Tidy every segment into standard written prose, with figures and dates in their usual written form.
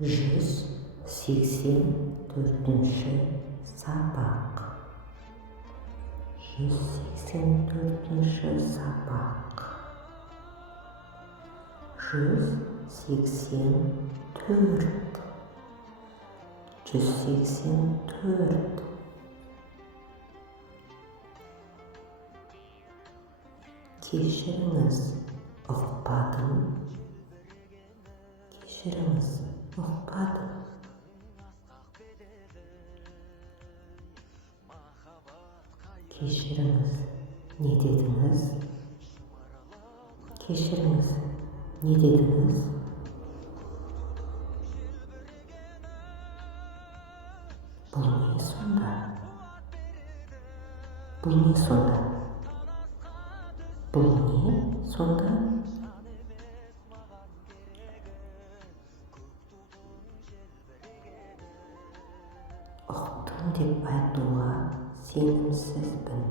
184-ші сабақ. 184-ші сабақ. 184. 184. Кешіріңіз, ұқпадым. Кешіріңіз, ұқпадым. Кешіріңіз, не дедіңіз? Кешіріңіз, не дедіңіз? Бұл не сонда? Бұл не сонда? Бұл не сонда? Ұқтым деп айтуға сенімсізбін.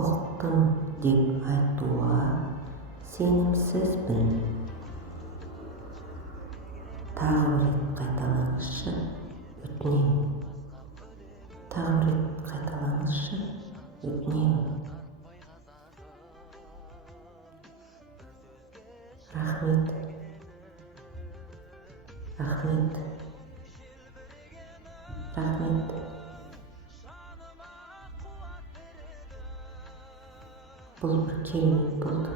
Ұқтым деп айтуға сенімсізбін. Тағы бір рет қайталаңызшы, өтінемін. Тағы бір рет қайталаңызшы, өтінемін. Рахмет. Рахмет. Рахмет. Бұл бір керемет болды.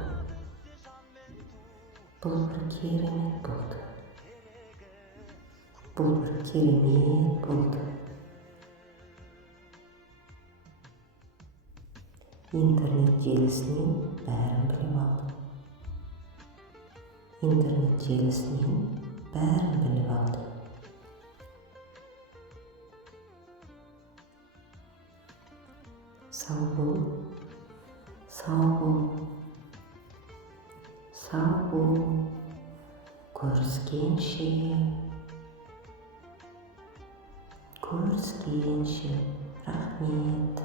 Бұл бір керемет болды. Бұл бір керемет болды. Интернет желісінен бәрін біліп алдым. Интернет желісінен бәрін біліп алдым. Сау бол, сау бол, сау бол, көріскенше, рахмет.